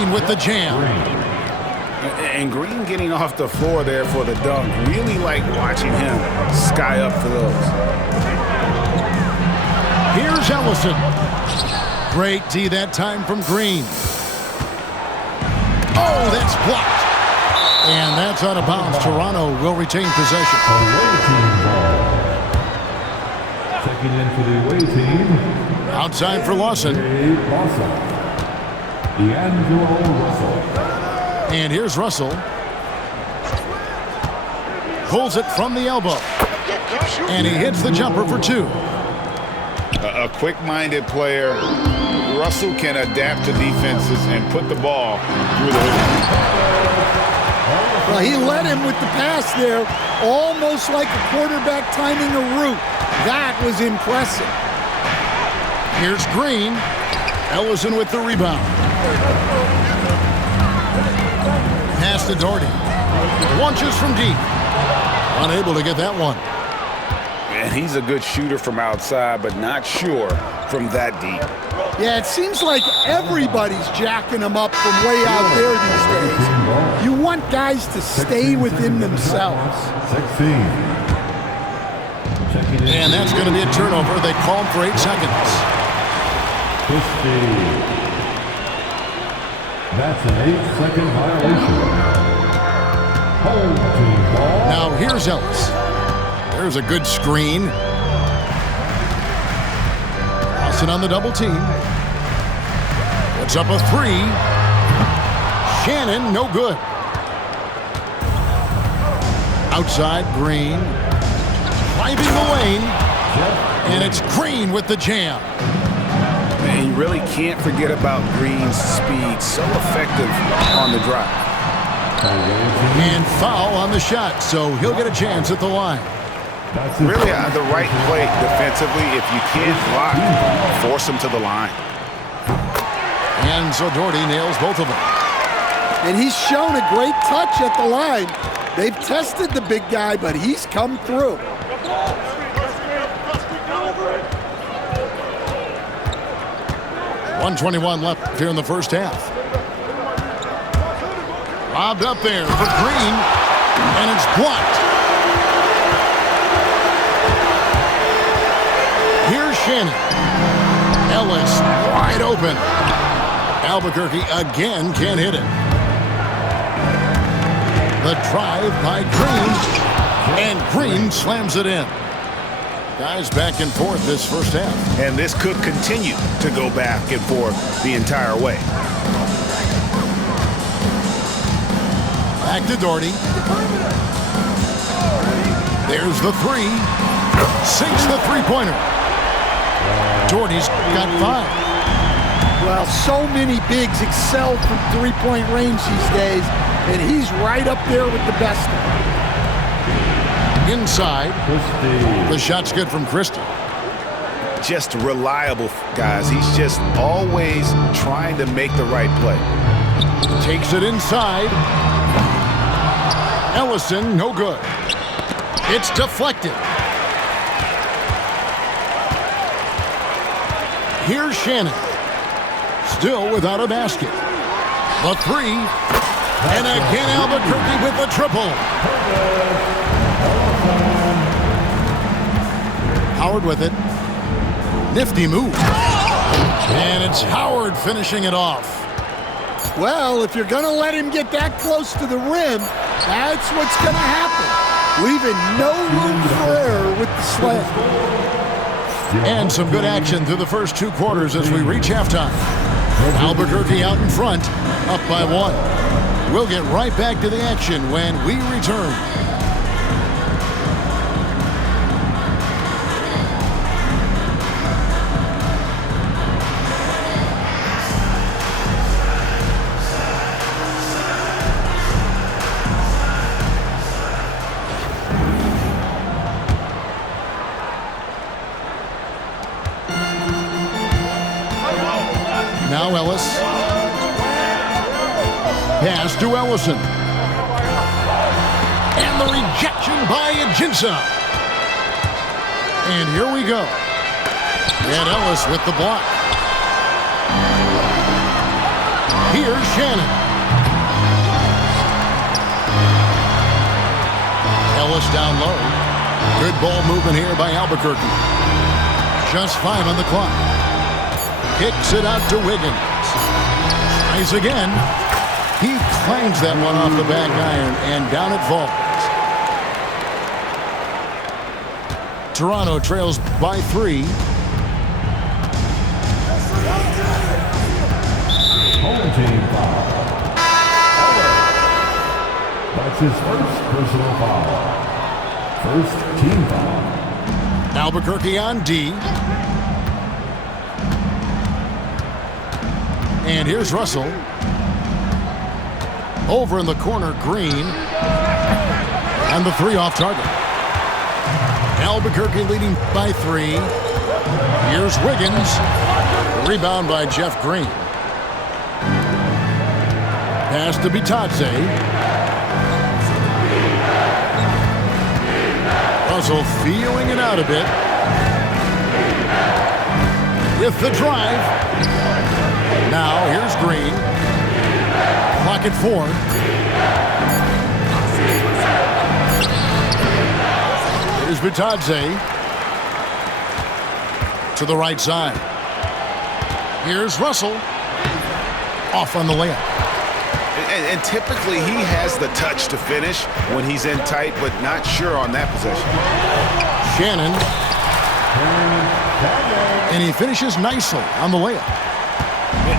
Green with the jam. And Green getting off the floor there for the dunk. Really like watching him sky up for those. Here's Ellison. Great D that time from Green. Oh, that's blocked. And that's out of bounds. Toronto will retain possession. Away team ball. Checking in for the away team. Outside for Lawson. D'Angelo Russell. And here's Russell. Pulls it from the elbow. And he hits the jumper for two. A quick-minded player. Russell can adapt to defenses and put the ball through the hoop. Well, he led him with the pass there, almost like a quarterback timing a route. That was impressive. Here's Green. Ellison with the rebound. Pass to Doherty. Launches from deep. Unable to get that one. And he's a good shooter from outside, but not sure from that deep. Yeah, it seems like everybody's jacking him up from way out there these days. You want guys to stay within themselves. 16. And that's going to be a turnover. They called for 8 seconds. That's an 8-second violation. Home team ball. Now here's Ellis. There's a good screen. Austin on the double team. Puts up a three. Shannon, no good. Outside, Green. Driving the lane. And it's Green with the jam. And you really can't forget about Green's speed. So effective on the drive. And foul on the shot, so he'll get a chance at the line. Really the right play defensively. If you can't block, force him to the line. And so Doherty nails both of them. And he's shown a great touch at the line. They've tested the big guy, but he's come through. .121 left here in the first half. Lobbed up there for Green, and it's blocked. Here's Shannon. Ellis wide open. Albuquerque again can't hit it. The drive by Green, and Green slams it in. Guys back and forth this first half. And this could continue to go back and forth the entire way. Back to Doherty. There's the three. Sinks the three-pointer. Doherty's got 5. Well, so many bigs excel from three-point range these days, and he's right up there with the best of them. Inside. The shot's good from Christie. Just reliable, guys. He's just always trying to make the right play. Takes it inside. Ellison, no good. It's deflected. Here's Shannon. Still without a basket. The three. And again Albuquerque with the triple. Howard with it. Nifty move. And it's Howard finishing it off. Well, if you're going to let him get that close to the rim, that's what's going to happen. Leaving no room for error with the slam. And some good action through the first 2 quarters as we reach halftime. Albuquerque out in front, up by 1. We'll get right back to the action when we return. Now Ellis. Pass to Ellison. And the rejection by Ajinça. And here we go. And Ellis with the block. Here's Here's Shannon. Ellis down low. Good ball movement here by Albuquerque. Just 5 on the clock. Kicks it out to Wiggins. Tries again. He clangs that one off the back iron, and down it falls. Toronto trails by 3. Home team foul. That's his first personal foul. First team foul. Albuquerque on D. And here's Russell. Over in the corner, Green. And the 3 off target. Albuquerque leading by 3. Here's Wiggins. Rebound by Jeff Green. Pass to Bitadze. Russell feeling it out a bit. With the drive. Now here's Green. Clock at 4. Here's Bitadze. To the right side. Here's Russell. Off on the layup. And typically he has the touch to finish when he's in tight, but not sure on that possession. Shannon. And he finishes nicely on the layup.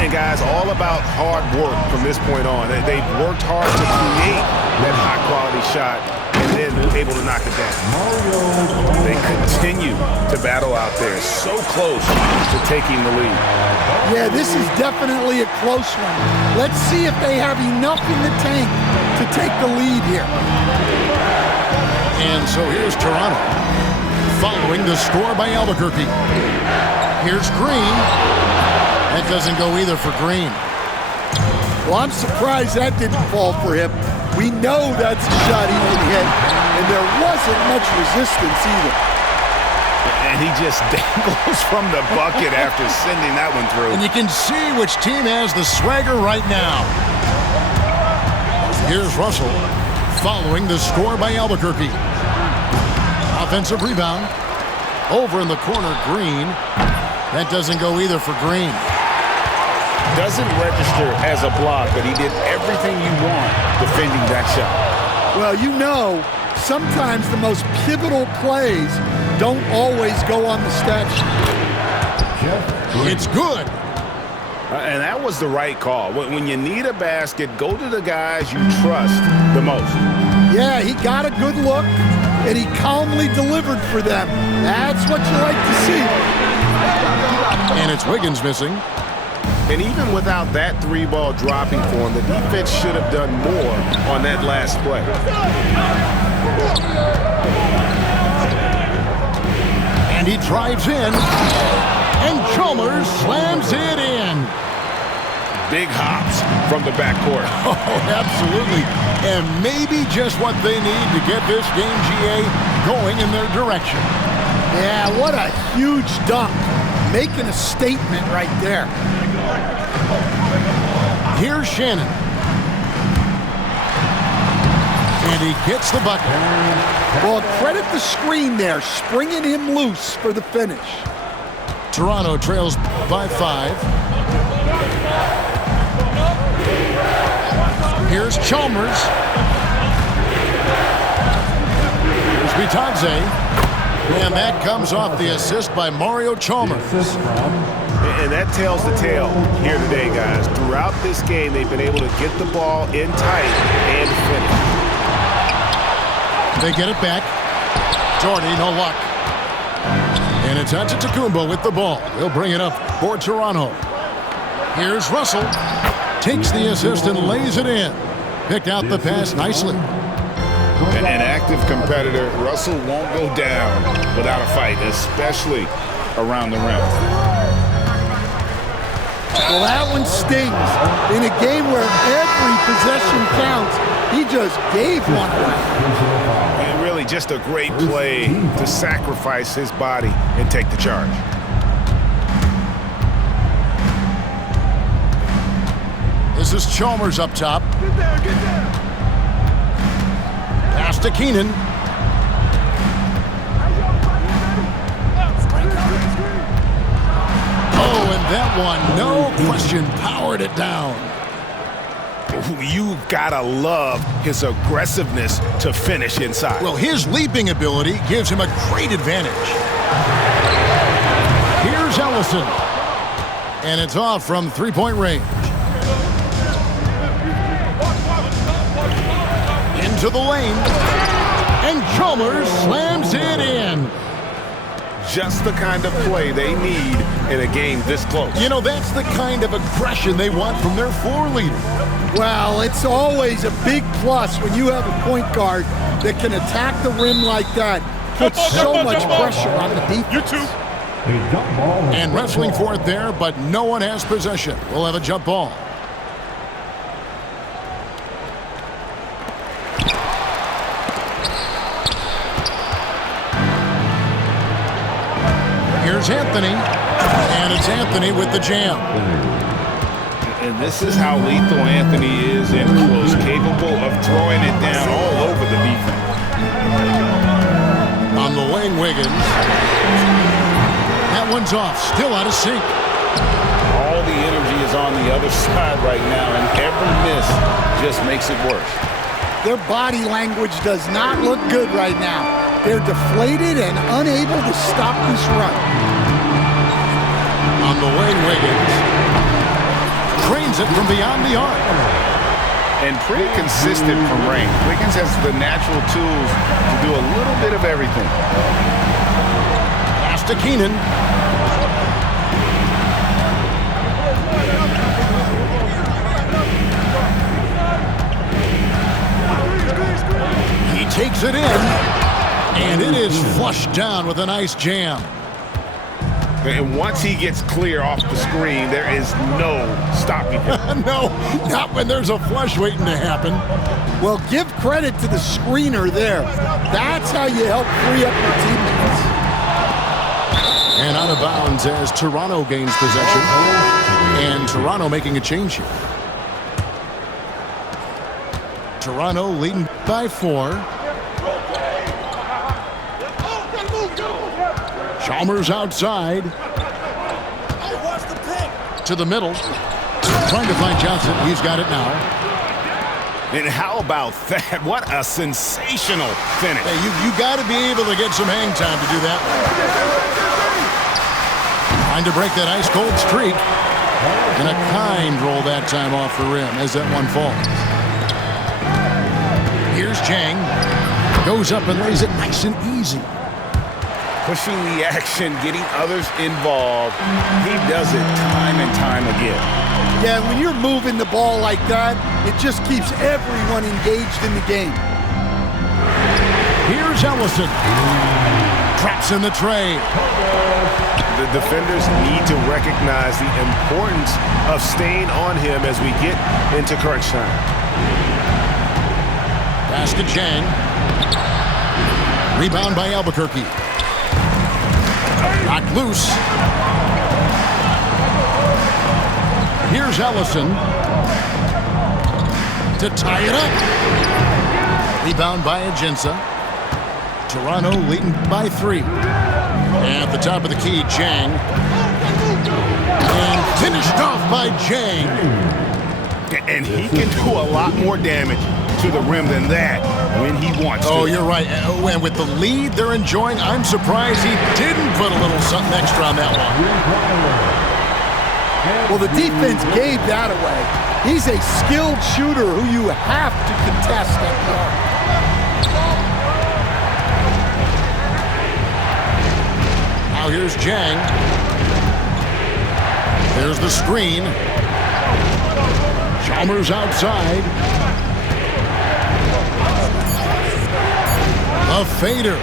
And guys, all about hard work from this point on. They've worked hard to create that high-quality shot and then able to knock it down. They continue to battle out there, so close to taking the lead. Yeah, this is definitely a close one. Let's see if they have enough in the tank to take the lead here. And so here's Toronto, following the score by Albuquerque. Here's Green. That doesn't go either for Green. Well, I'm surprised that didn't fall for him. We know that's a shot he can hit, and there wasn't much resistance either. And he just dangles from the bucket after sending that one through. And you can see which team has the swagger right now. Here's Russell, following the score by Albuquerque. Offensive rebound. Over in the corner, Green. That doesn't go either for Green. Doesn't register as a block, but he did everything you want defending that shot. Well, you know, sometimes the most pivotal plays don't always go on the stat sheet. It's good. And that was the right call. When you need a basket, go to the guys you trust the most. Yeah, he got a good look, and he calmly delivered for them. That's what you like to see. And it's Wiggins missing. And even without that 3-ball dropping for him, the defense should have done more on that last play. And he drives in. And Chalmers slams it in. Big hops from the backcourt. Oh, absolutely. And maybe just what they need to get this game, GA, going in their direction. Yeah, what a huge dunk. Making a statement right there. Here's Shannon. And he gets the bucket. Well, credit the screen there, springing him loose for the finish. Toronto trails by 5. Here's Chalmers. Here's Bitadze. And that comes off the assist by Mario Chalmers. And that tells the tale here today, guys. Throughout this game, they've been able to get the ball in tight and finish. They get it back. Jordy, no luck. And it's Antetokounmpo with the ball. He'll bring it up for Toronto. Here's Russell. Takes the assist and lays it in. Picked out the pass nicely. An active competitor, Russell won't go down without a fight, especially around the rim. Well, that one stings. In a game where every possession counts, he just gave one away. And really just a great play to sacrifice his body and take the charge. The This is Chalmers up top. Get there. Pass to Keenan. Oh, and that one, no question, powered it down. You've got to love his aggressiveness to finish inside. Well, his leaping ability gives him a great advantage. Here's Ellison. And it's off from three-point range. Into the lane. And Chalmers slams it in. Just the kind of play they need in a game this close. You know, that's the kind of aggression they want from their floor leader. Well, it's always a big plus when you have a point guard that can attack the rim like that. Puts so much pressure on the defense. You too. A jump ball. And wrestling for it there, but no one has possession. We'll have a jump ball. Here's Anthony. And it's Anthony with the jam. And this is how lethal Anthony is in close, capable of throwing it down all over the defense. On the wing, Wiggins. That one's off, still out of sync. All the energy is on the other side right now, and every miss just makes it worse. Their body language does not look good right now. They're deflated and unable to stop this run. On the wing, Wiggins. Trains it from beyond the arc. And pretty consistent from range. Wiggins has the natural tools to do a little bit of everything. Pass to Keenan. He takes it in. And it is flushed down with a nice jam. And once he gets clear off the screen, there is no stopping him. No, not when there's a flush waiting to happen. Well, give credit to the screener there. That's how you help free up your teammates. And out of bounds as Toronto gains possession. And Toronto making a change here. Toronto leading by 4. Chalmers outside. To the middle. Trying to find Johnson. He's got it now. And how about that? What a sensational finish. Hey, you got to be able to get some hang time to do that. Trying to break that ice-cold streak. And a kind roll that time off the rim as that one falls. Here's Chang. Goes up and lays it nice and easy. Pushing the action, getting others involved. He does it time and time again. Yeah, when you're moving the ball like that, it just keeps everyone engaged in the game. Here's Ellison. Traps in the tray. The defenders need to recognize the importance of staying on him as we get into crunch time. Pass to Chang. Rebound by Albuquerque. Knocked loose. Here's Ellison to tie it up. Rebound by Ajinça. Toronto leading by 3. At the top of the key, Chang. And finished off by Chang. And he can do a lot more damage to the rim than that when he wants to. Oh, you're right. And with the lead they're enjoying, I'm surprised he didn't put a little something extra on that one. Well, the defense gave that away. He's a skilled shooter who you have to contest at the arc. Now here's Chang. There's the screen. Chalmers outside. A fader.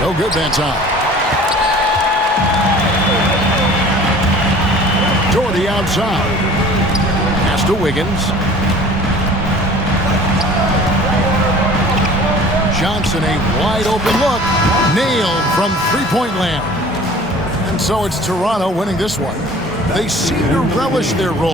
No good that time. Doherty outside. Pass to Wiggins. Johnson, a wide open look. Nailed from three-point land. And so it's Toronto winning this one. They seem to relish their role.